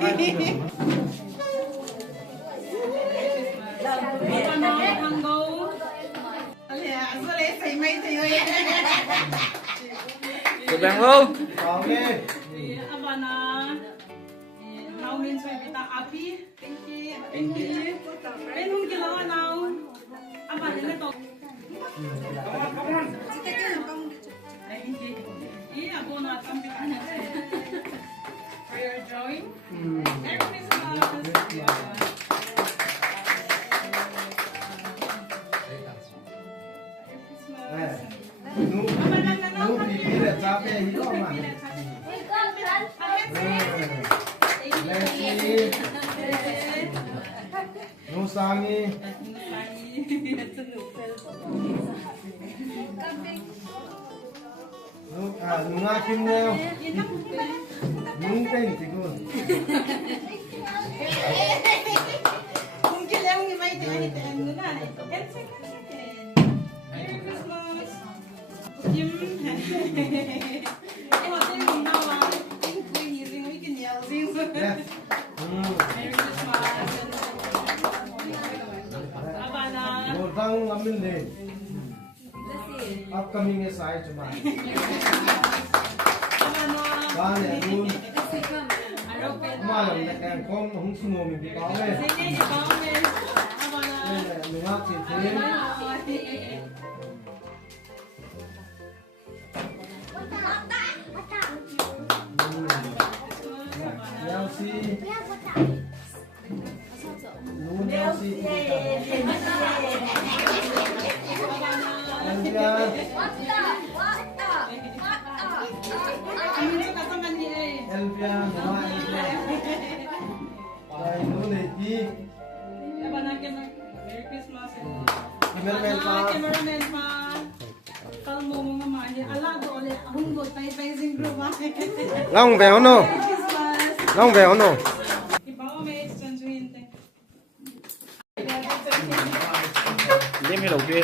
Chụp bạn luôn. Now means we bita api. Thank you. Penung kilo now. Apa ini to? Iya, aku nak tampil anak saya. For your drawing. Merry Christmas. Nu pipi là cha pe hi lo mà. Nu sangi. Nu nga kim neo. Nu tên thì cô. Mungkin yang may tayo na. Merry Christmas. Jim. Hotel yung nawa. Hiring we can yell things. Merry Christmas. Abana. Một răng ngắm bên này. Upcoming is I to mine. Ba này luôn. Mà làm đẹp em con không xung ngồi mình bị có này. Đây là mình hát thì thế. Nelsie. Luôn Nelsie. Elvia, mama Elvia. Đây, nó này đi. Merry Christmas. Cameraman pa. Cameraman pa. Kalmo mo nga mali. Ala do ole hunggo tay sing group. Long véo nó. Christmas. Long véo nó. Ibaw may exchange win. Đem cái đầu kia.